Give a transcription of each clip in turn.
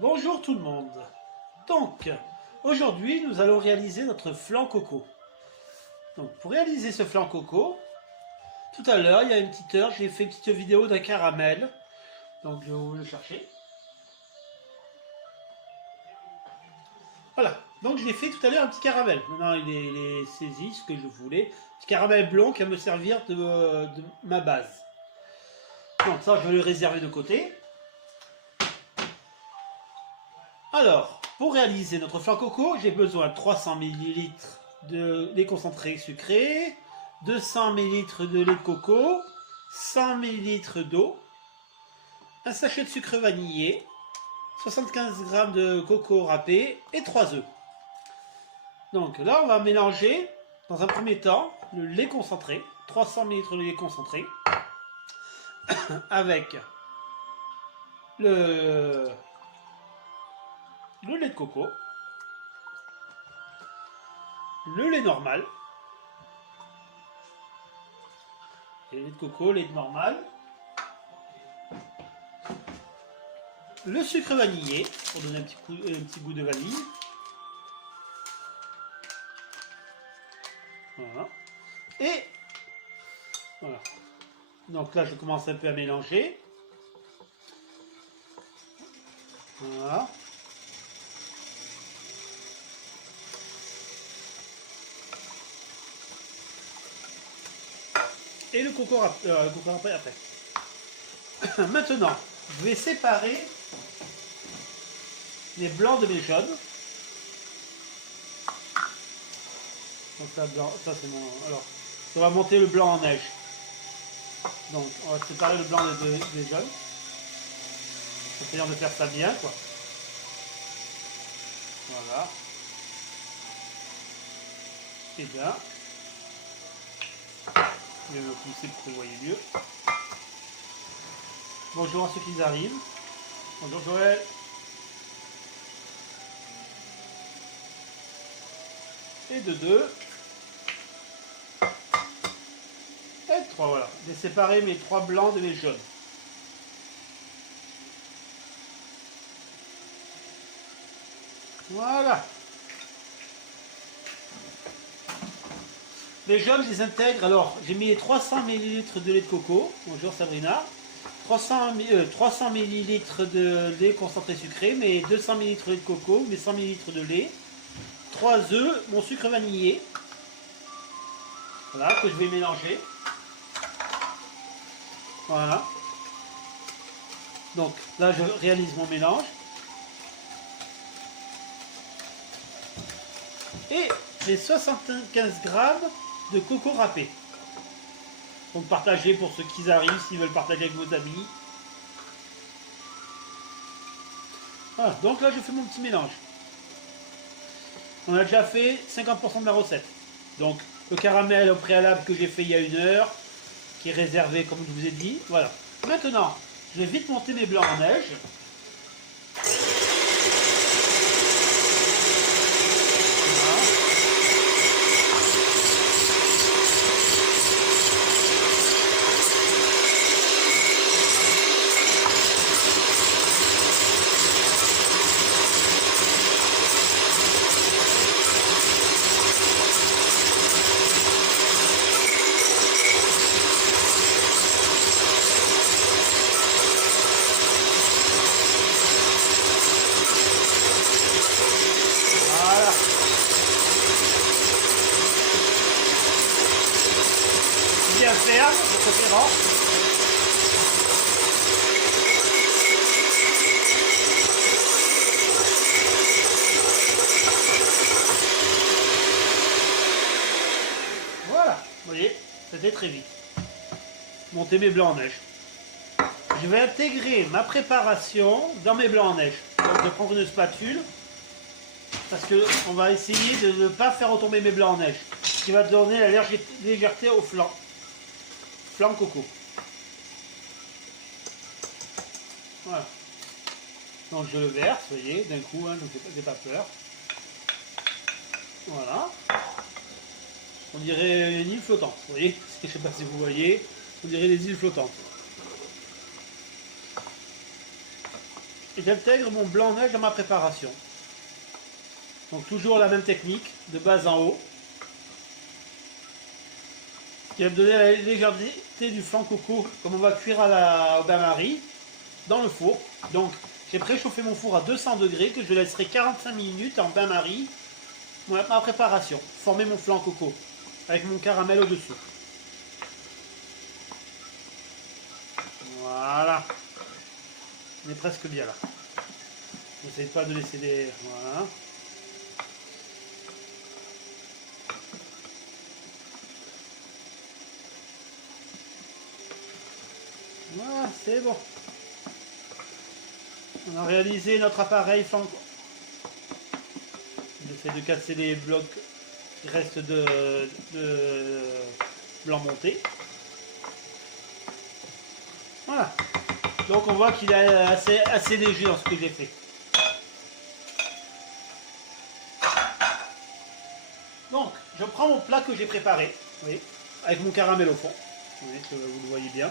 Bonjour tout le monde. Donc, aujourd'hui, nous allons réaliser notre flan coco. Donc, pour réaliser ce flan coco, tout à l'heure, il y a une petite heure, j'ai fait une petite vidéo d'un caramel. Donc, je vais vous le chercher. Voilà. Donc, je l'ai fait tout à l'heure un petit caramel. Maintenant, il est saisi, ce que je voulais. Petit caramel blond qui va me servir de ma base. Donc, ça, je vais le réserver de côté. Alors, pour réaliser notre flan coco, j'ai besoin de 300 ml de lait concentré sucré, 200 ml de lait de coco, 100 ml d'eau, un sachet de sucre vanillé, 75 g de coco râpé et 3 œufs. Donc là, on va mélanger dans un premier temps le lait concentré, 300 ml de lait concentré, avec le lait de coco, le lait normal, le lait de coco, lait normal, le sucre vanillé pour donner un petit goût de vanille. Voilà. Et voilà. Donc là, je commence un peu à mélanger. Voilà. Et le coco râpé après. Maintenant, je vais séparer les blancs de mes jaunes. Donc là, blanc, ça c'est mon. Alors, on va monter le blanc en neige. Donc, on va séparer le blanc des jaunes. Essayons de faire ça bien, quoi. Voilà. Et bien, je vais me pousser pour que vous voyez mieux. Bonjour à ceux qui arrivent. Bonjour Joël. Et de 2. Et de 3, voilà. J'ai séparé mes 3 blancs de mes jaunes. Voilà. Les jaunes, je les intègre. Alors, j'ai mis 300 ml de lait de coco. Bonjour Sabrina. 300 ml de lait concentré sucré, mais 200 ml de lait de coco, mais 100 ml de lait. 3 œufs, mon sucre vanillé. Voilà, que je vais mélanger. Voilà. Donc, là, je réalise mon mélange. Et j'ai 75 g de coco râpé. Donc partagez pour ceux qui arrivent, s'ils veulent partager avec vos amis. Voilà, donc là je fais mon petit mélange. On a déjà fait 50% de la recette. Donc le caramel au préalable que j'ai fait il y a 1 heure, qui est réservé comme je vous ai dit. Voilà. Maintenant, je vais vite monter mes blancs en neige. Voilà. Bien ferme, de préférence. Voilà, vous voyez, c'était très vite. Monter mes blancs en neige. Je vais intégrer ma préparation dans mes blancs en neige. Donc je vais prendre une spatule. Parce qu'on va essayer de ne pas faire retomber mes blancs en neige. Ce qui va donner la légèreté au flan. Flan coco. Voilà. Donc je le verse, vous voyez, d'un coup, hein, donc j'ai pas peur. Voilà. On dirait une île flottante, vous voyez. Je ne sais pas si vous voyez. On dirait des îles flottantes. et j'intègre mon blanc neige dans ma préparation. Donc toujours la même technique, de bas en haut. Ce qui va me donner la légèreté du flan coco, comme on va cuire au bain-marie, dans le four. Donc j'ai préchauffé mon four à 200 degrés, que je laisserai 45 minutes en bain-marie, ma préparation. Former mon flan coco, avec mon caramel au-dessous. Voilà. On est presque bien là. N'essayez pas de laisser des... Voilà. Voilà, c'est bon. On a réalisé notre appareil flan. J'essaie de casser les blocs qui restent de blanc monté. Voilà. Donc on voit qu'il est assez léger dans ce que j'ai fait. Donc je prends mon plat que j'ai préparé, vous voyez, avec mon caramel au fond. Vous voyez, que vous le voyez bien.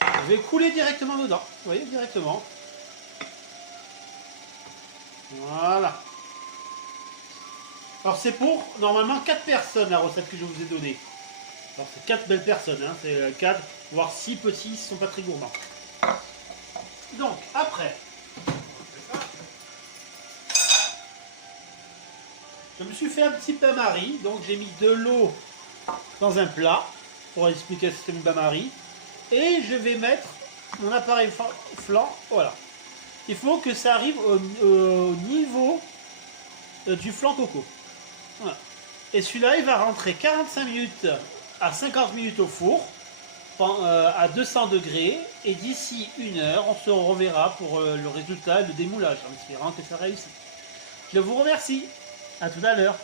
Je vais couler directement dedans, vous voyez, directement. Voilà. Alors c'est pour normalement 4 personnes la recette que je vous ai donnée. Alors c'est 4 belles personnes, hein. C'est 4, voire 6 petits, ils ne sont pas très gourmands. Donc après, je me suis fait un petit bain-marie, donc j'ai mis de l'eau dans un plat pour expliquer le système bain-marie. Et je vais mettre mon appareil flan, voilà. Il faut que ça arrive au niveau du flan coco. Voilà. Et celui-là, il va rentrer 45 minutes à 50 minutes au four, à 200 degrés. Et d'ici 1 heure, on se reverra pour le résultat, le démoulage, en espérant que ça réussisse. Je vous remercie. À tout à l'heure.